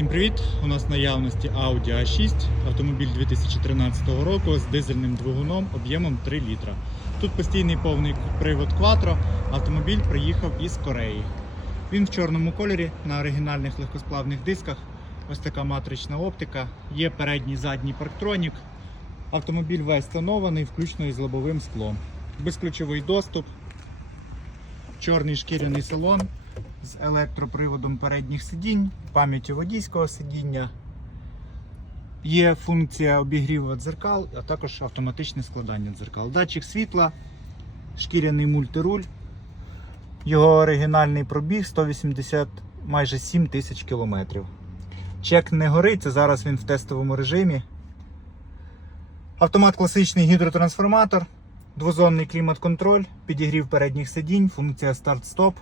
Всім привіт! У нас наявності Audi A6, автомобіль 2013 року з дизельним двигуном об'ємом 3 літра. Тут постійний повний привод Quattro, автомобіль приїхав із Кореї. Він в чорному кольорі на оригінальних легкосплавних дисках. Ось така матрична оптика, є передній задній парктронік. Автомобіль весь тонований, включно із лобовим склом. Безключовий доступ, чорний шкіряний салон з електроприводом передніх сидінь, пам'яттю водійського сидіння. Є функція обігріву дзеркал, а також автоматичне складання дзеркал. Датчик світла, шкіряний мультируль. Його оригінальний пробіг 180 майже 7 тисяч кілометрів. Чек не горить, це зараз він в тестовому режимі. Автомат класичний гідротрансформатор, двозонний клімат-контроль, підігрів передніх сидінь, функція старт-стоп.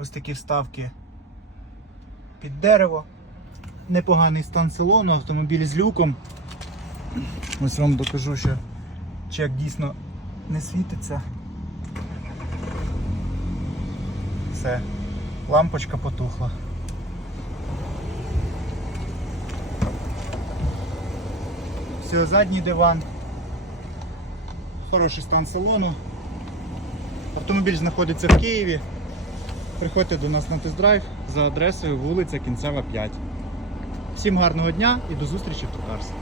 Ось такі вставки під дерево. Непоганий стан салону, автомобіль з люком. Ось вам докажу, що чек дійсно не світиться. Все, лампочка потухла. Все, задній диван. Хороший стан салону. Автомобіль знаходиться в Києві. Приходьте до нас на тест-драйв за адресою вулиця Кінцева 5. Всім гарного дня і до зустрічі в Токарсі.